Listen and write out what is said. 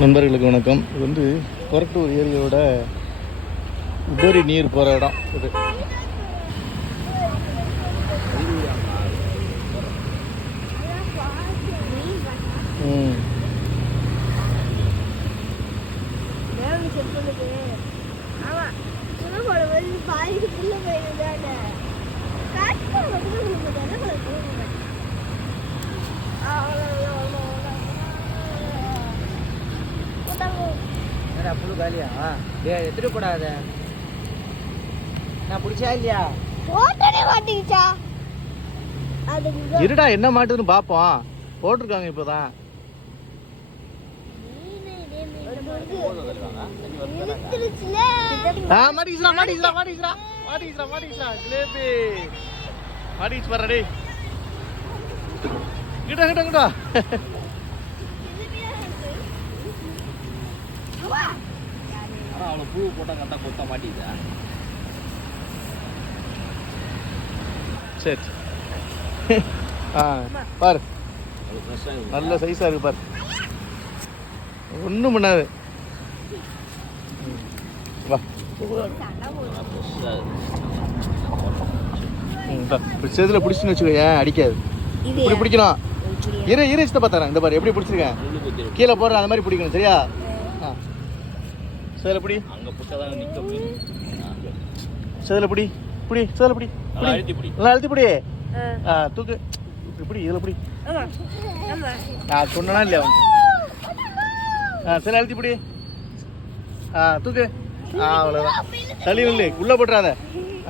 நண்பர்களுக்கு வணக்கம். இது வந்து கொரட்டூர் ஏரியோட உபரி நீர் போகிற இடம் இது. புழு காலியா எடுத்துட்டு போடாத. நான் பிடிச்சா இல்லையா மாட்டிக்கிச்சா? இருடா, என்ன மாட்டுதுன்னு பார்ப்போம். போட்டிருக்காங்க இப்போதான். அவ்வளோ புழு போட்டால் கரெக்டாக கொத்த மாட்டிக்குதா? சரி. பாரு, நல்ல சைஸா இருக்கு பாரு. ஒன்றும் பண்ணாது. வா, செதுல பிடிச்சுன்னு வச்சுக்கோ, அடிக்காது. இப்படி பிடிக்கணும். இறைச்சிட்ட பார்த்தாரன். இந்த பாரு எப்படி பிடிச்சிருக்கேன். கீழே போடுற அந்த மாதிரி பிடிக்கணும். சரியா? சேதல பிடி. அங்கே பிடிச்சாதான் நிற்க. சேதல பிடி, பிடி, சேதல பிடி, நல்லா அழுத்தி பிடி. தூக்கு, இப்படி இதில் பிடி. நான் சொன்னா இல்லையா வந்து? சரி, அழுத்தி பிடி. தூக்கு. அவ்வளோதான். தள்ளி இல்லை, உள்ளே போட்டுறாத.